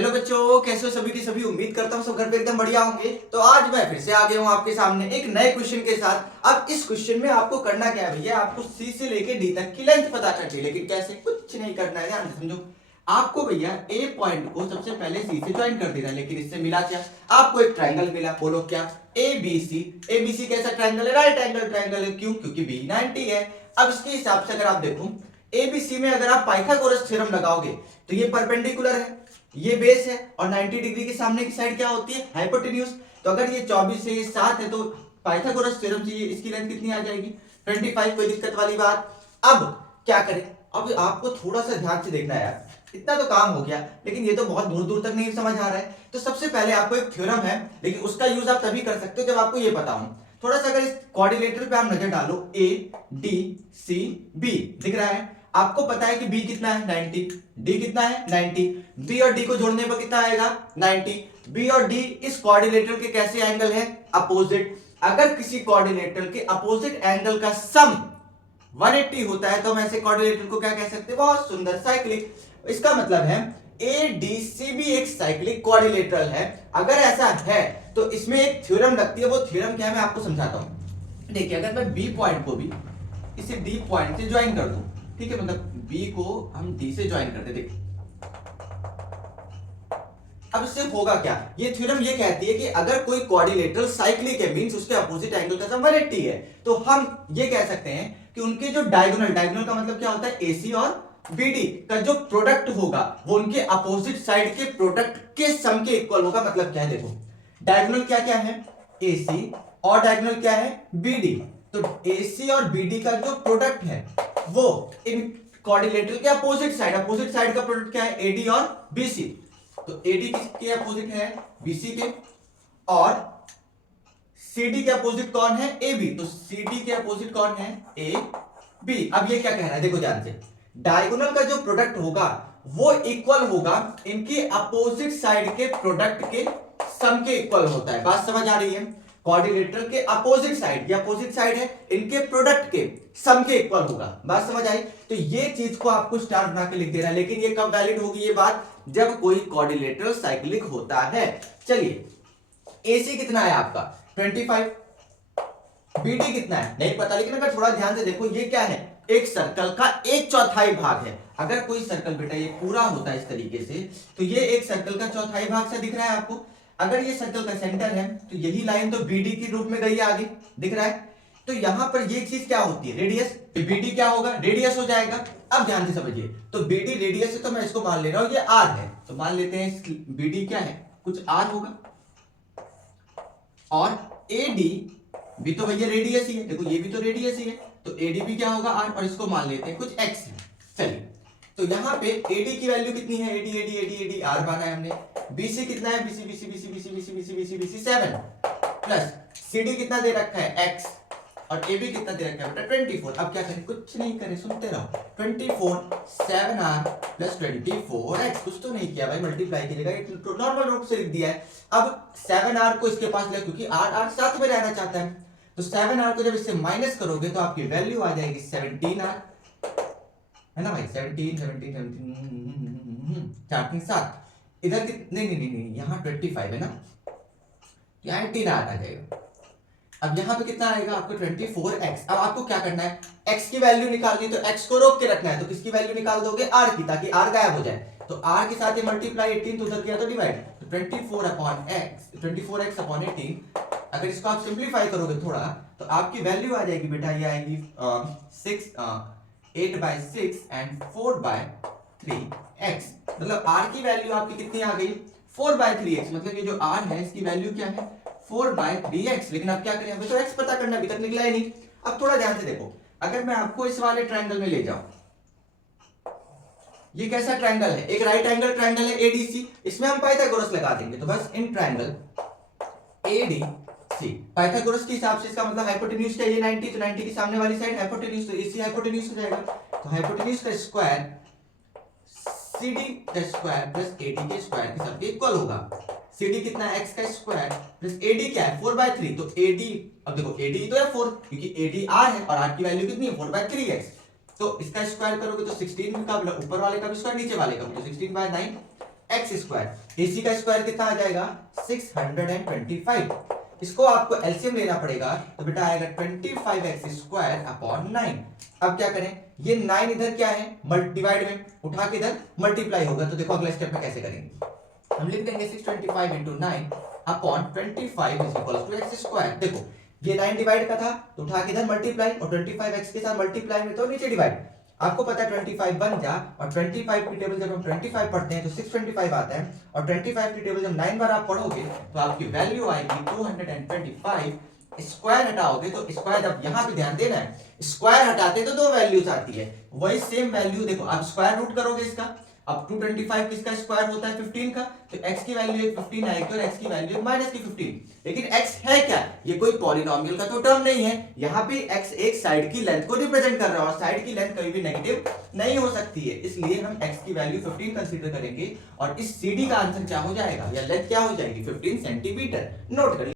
Hello बच्चों, कैसे हो सभी की सभी। उम्मीद करता हूँ सब घर पे एकदम बढ़िया होंगे। तो आज मैं फिर से आ गया हूँ आपके सामने एक नए क्वेश्चन के साथ। अब इस क्वेश्चन में आपको करना क्या है भैया, आपको सी से लेके डी तक की लेंथ पता करनी है। लेकिन कैसे, कुछ नहीं करना है, ध्यान से समझो। आपको भैया ए पॉइंट को सबसे पहले सी से ज्वाइन कर देना है। लेकिन इससे मिला क्या, आपको एक ट्राइंगल मिला। बोलो क्या, A B C. A B C कैसा ट्राइंगल है, राइट एंगल ट्राइंगल है। क्यों, क्योंकि बी 90 है। अब इसके हिसाब से अगर आप देखो एबीसी में अगर आप पाइथागोरस थ्योरम लगाओगे तो ये परपेंडिकुलर है, ये बेस है, और 90 डिग्री के सामने की साइड क्या होती है, हाइपोटेन्यूज। तो अगर ये 24 है, ये 7 है, तो पाइथागोरस थ्योरम से इसकी लेंथ कितनी आ जाएगी, 25। कोई दिक्कत वाली बात। अब क्या करें, अब आपको थोड़ा सा ध्यान से देखना है यार। इतना तो काम हो गया, लेकिन ये तो बहुत दूर दूर तक नहीं समझ आ रहा है। तो सबसे पहले आपको एक थ्योरम है, लेकिन उसका यूज आप तभी कर सकते हो जब आपको ये पता हो। थोड़ा सा अगर इस क्वाड्रिलेटरल पे आप नजर डालो, ए डी सी बी दिख रहा है। आपको पता है कि बी कितना है 90, डी कितना है 90। बी और डी को जोड़ने पर कितना आएगा 90। बी और डी इस कोऑर्डिनेटर के कैसे एंगल है, अपोजिट। अगर किसी कोऑर्डिनेटर के अपोजिट एंगल का सम 180 होता है तो हम ऐसे कोऑर्डिनेटर को क्या कह सकते हैं, बहुत सुंदर, साइक्लिक। इसका मतलब है ए डी सी भी एक साइक्लिक कोऑर्डिनेटर है। अगर ऐसा है तो इसमें एक थ्योरम लगती है। वो थ्योरम क्या है मैं आपको समझाता हूं। देखिए, अगर मैं बी पॉइंट को भी इसे डी पॉइंट से ज्वाइन कर दूं, ठीक है, मतलब बी को हम डी से ज्वाइन करते, देखिए अब इससे होगा क्या। ये थ्योरम ये कहती है कि अगर कोई कोऑर्डिनेटर साइक्लिक है, मींस उसके अपोजिट एंगल का सम 180 है, तो हम ये कह सकते हैं कि उनके जो डायगोनल, डायगोनल का मतलब क्या होता है, एसी और बीडी का जो प्रोडक्ट होगा वो उनके अपोजिट साइड के प्रोडक्ट के सम के इक्वल होगा। मतलब क्या है, देखो डायगोनल क्या क्या है, एसी, और डायगोनल क्या है, बीडी। तो एसी और बीडी का जो प्रोडक्ट है वो इन कोऑर्डिनेटर के अपोजिट साइड का प्रोडक्ट क्या है, एडी और बीसी। तो एडी किसके अपोजिट है, बीसी के। और सीडी के अपोजिट कौन है, ए बी। तो सीडी के अपोजिट कौन है, ए बी। अब ये क्या कह रहा है, देखो ध्यान से, डायगोनल का जो प्रोडक्ट होगा वो इक्वल होगा इनके अपोजिट साइड के प्रोडक्ट के सम के इक्वल होता है। बात समझ आ रही है। कोऑर्डिनेटर के अपोजिट साइड, ये अपोजिट साइड है, इनके प्रोडक्ट के सम के इक्वल होगा। बात समझ आई। तो ये चीज को आपको स्टार बना के लिख देना है। लेकिन ये कब वैलिड होगी ये बात, जब कोई कोऑर्डिनेटर साइक्लिक होता है। चलिए, एसी कितना है आपका 25, बीटी कितना है नहीं पता, लेकिन अगर थोड़ा ध्यान से देखो, ये क्या है, एक सर्कल का एक चौथाई भाग है। अगर कोई सर्कल बेटा ये पूरा होता है इस तरीके से, तो ये एक सर्कल का चौथाई भाग से दिख रहा है आपको। अगर ये सर्कल का सेंटर है तो यही लाइन तो बीडी के रूप में गई है आगे, दिख रहा है। तो यहां पर ये चीज क्या होती है, रेडियस। बीडी क्या होगा, रेडियस हो जाएगा। अब ध्यान से समझिए, तो बीडी रेडियस है, तो मैं इसको मान ले रहा हूं ये आर है। तो मान लेते हैं बीडी क्या है, कुछ आर होगा। और एडी भी तो भैया रेडियस ही है, देखो ये भी तो रेडियस ही है। तो एडी भी क्या होगा आर, और इसको मान लेते हैं कुछ एक्स है। चलिए, तो यहां पे एडी की वैल्यू कितनी है, AD AD AD AD R माना है हमने। बीसी कितना है, BC BC BC BC BC BC BC BC 7 plus CD कितना दे रखा है एक्स, और ए बी कितना दे रखा है बेटा 24। अब क्या करें, कुछ नहीं करें, सुनते रहो। 24 7r प्लस 24x, कुछ तो नहीं किया भाई, मल्टीप्लाई कीजिएगा, तो नॉर्मल रूप से लिख दिया है। अब 7r को इसके पास ले, क्योंकि r साथ में रहना चाहता है। तो 7r को जब इससे माइनस करोगे तो आपकी वैल्यू आ जाएगी 17r, है ना भाई, 17 17 17 7। इधर नहीं नहीं नहीं नहीं, यहाँ 25 है ना, यहाँ 18r आ जाएगा। अब यहां पे कितना आएगा आपको 24x। अब आपको क्या करना है, x की वैल्यू निकालनी, तो x को रोक के रखना है। तो किसकी वैल्यू निकाल दोगे, r की, ताकि r गायब हो जाए। तो r के साथ ये मल्टीप्लाई 18, तो उधर किया तो डिवाइड, तो 24x अपॉन 18। अगर इसको आप सिंप्लीफाई करोगे थोड़ा, तो आपकी वैल्यू आ जाएगी बेटा, ये आएगी 8/6 एंड 4/3x। मतलब r की वैल्यू आपकी कितनी आ गई, 4/3x। मतलब ये जो r है इसकी वैल्यू क्या है, 4/3x। लेकिन अब क्या करें, अभी तो x पता करना, अभी तक निकला ही नहीं। अब थोड़ा ध्यान से देखो, अगर मैं आपको इस वाले ट्रायंगल में ले जाऊं, ये कैसा ट्रायंगल है, एक राइट एंगल ट्रायंगल है एडीसी। इसमें हम पाइथागोरस लगा देंगे। तो बस इन ट्रायंगल एडीसी, पाइथागोरस के हिसाब से इसका मतलब हाइपोटेन्यूज क्या है, ये 90, तो 90 की सामने वाली साइड हाइपोटेन्यूज, तो एसी हाइपोटेन्यूज हो जाएगा। तो हाइपोटेन्यूज का स्क्वायर सीडी का स्क्वायर प्लस एडी के स्क्वायर के सबके इक्वल होगा। CD कितना है, x का स्क्वायर प्लस AD क्या है 4/3। तो AD, अब देखो AD तो है 4, क्योंकि AD R है, और R की वैल्यू कितनी है 4/3x। तो इसका स्क्वायर करोगे तो 16 का ऊपर वाले का भी स्क्वायर, नीचे वाले का भी, तो 16/9 एक्स स्क्वायर। एसी का स्क्वायर कितना आ जाएगा 625। इसको आपको एलसीएम लेना पड़ेगा तो बेटा आएगा 25x² अपॉन 9। अब क्या करें, ये 9 इधर क्या है डिवाइड में उठा के इधर मल्टीप्लाई होगा, तो देखो अगले स्टेप में कैसे करेंगे। हम लिख देंगे 625 into 9 upon 25 is equal to x square. देखो ये 9 डिवाइड का था तो उठा के इधर मल्टीप्लाई, और 25x के साथ मल्टीप्लाई में तो नीचे डिवाइड। आपको पता है 25 बन जा, और 25 की टेबल जब हम 25 पढ़ते हैं तो 625 आता है, और 25 की टेबल जब 9 बार आप पढ़ोगे तो आपकी वैल्यू आएगी 225। स्क्वायर हटाओगे तो स्क्वायर, जब यहां पे ध्यान देना है, स्क्वायर हटाते तो दो वैल्यूज आती है, वही सेम वैल्यू देखो आप स्क्वायर रूट करोगे इसका। अब 225 किसका स्क्वायर होता है 15 का, तो x की वैल्यू एक 15 आएगी और x की वैल्यू एक माइनस की 15। लेकिन x है क्या, ये कोई पॉलिनोमियल का तो टर्म नहीं है, यहाँ पे x एक साइड की लेंथ को रिप्रेजेंट कर रहा है, और साइड की लेंथ कभी भी नेगेटिव नहीं हो सकती है, इसलिए हम x की वैल्यू 15 कंसीडर करेंगे, और इस CD का आंसर क्या हो जाएगा या लेंथ क्या हो जाएगी 15 सेंटीमीटर। नोट करिए।